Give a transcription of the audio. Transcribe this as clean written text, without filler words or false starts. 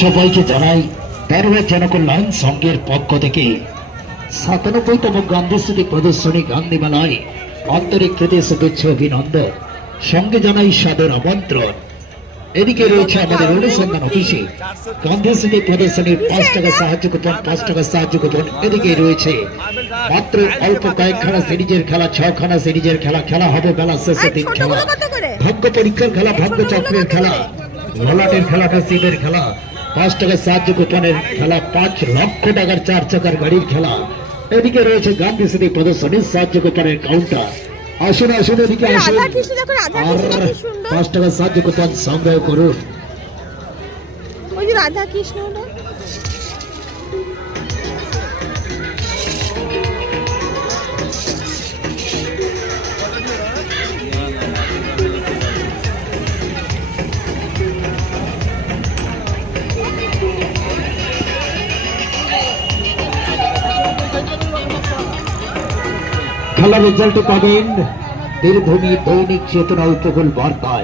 সবাইকে জানাই দারোয়ার জনকল্যাণ সংঘের পক্ষ থেকে ৯৭তম গান্ধী স্মৃতি প্রদর্শনী গান্ধী মেলায় আন্তরিক প্রীতি শুভেচ্ছা অভিনন্দন। সঙ্গে জানাই সাদর আমন্ত্রণ। এদিকে রয়েছে আমাদের অনুসন্ধান অফিসে গান্ধী স্মৃতি প্রদর্শনীর ৫ টাকা সাহায্য কুপন, ৫ টাকা সাহায্য কুপন। এদিকে রয়েছে মাত্র অল্প কয়েকখানা সিরিজের খেলা, ৬খানা সিরিজের খেলা খেলা হবে বেলা শেষে ৩ খেলা, ভাগ্য পরীক্ষার খেলা, ভাগ্য চক্রের খেলা, ললাটের খেলা, নসিবের খেলা, ৫ টাকা সাহায্য কুপনের খেলা, ৫ লক্ষ টাকার ৪ চাকার গাড়ির খেলা। এদিকে রয়েছে গান্ধী স্মৃতি প্রদর্শনীর সাহায্য কুপনের কাউন্টার। আসুন আসুন, এদিকে আসুন আর ৫ টাকা সাহায্য কুপন সংগ্রহ করুন। ওই যে রাধা কৃষ্ণ খেলার রেজাল্ট পাবেন বীরভূমি দৈনিক চেতনা উপকূল বার্তায়।